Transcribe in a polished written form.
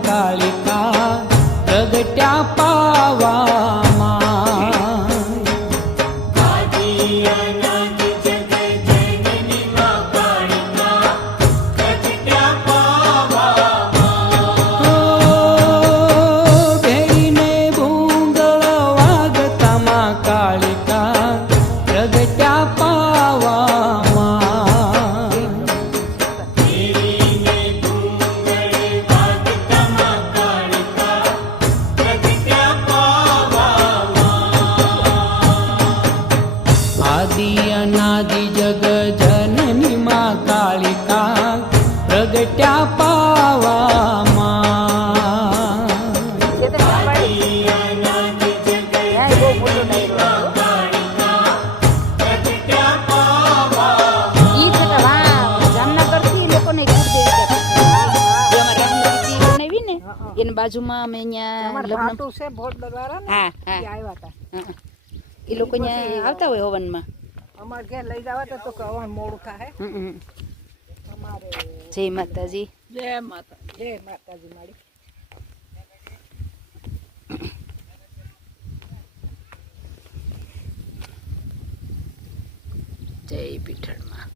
કાળિકા પ્રગટ્યા પાવામાં આદિ અનાદિ જગત જનની માં કાળિકા પ્રગટ્યા પાવામાં ભેરીને ભૂંગળ વાગતામાં કાળિકા પ્રગટ્યા પાવામાં ભેરીને ભૂંગળ વાગતામાં કાળિકા પ્રગટ્યા પાવામાં આદિ અનાદિ જગ જનની માં કાળિકા પ્રગટ્યા પાવામાં આદિ અનાદિ જગત જનની માં કાળિકા પ્રગટ્યા પાવામાં ઈ છે કે વાહ જામનગરથી ઈ લોકોને કુળદેવી કહેવાય. જે અમારે રામનગરથી બનાવી ને એની બાજુમાં અમે અહીંયા લગ્ન છે ભોળદર વાળા ને હા હા ત્યાં આવ્યા હતા હા. એ લોકો અહીંયા આવતા હોય હવનમાં. અમારે ઘેર લઈ જવા તો કે હવે મોડું થાય હમ, હમ. અમારે જય માતાજી. જય માતાજી માડી જય પીઠળમાં.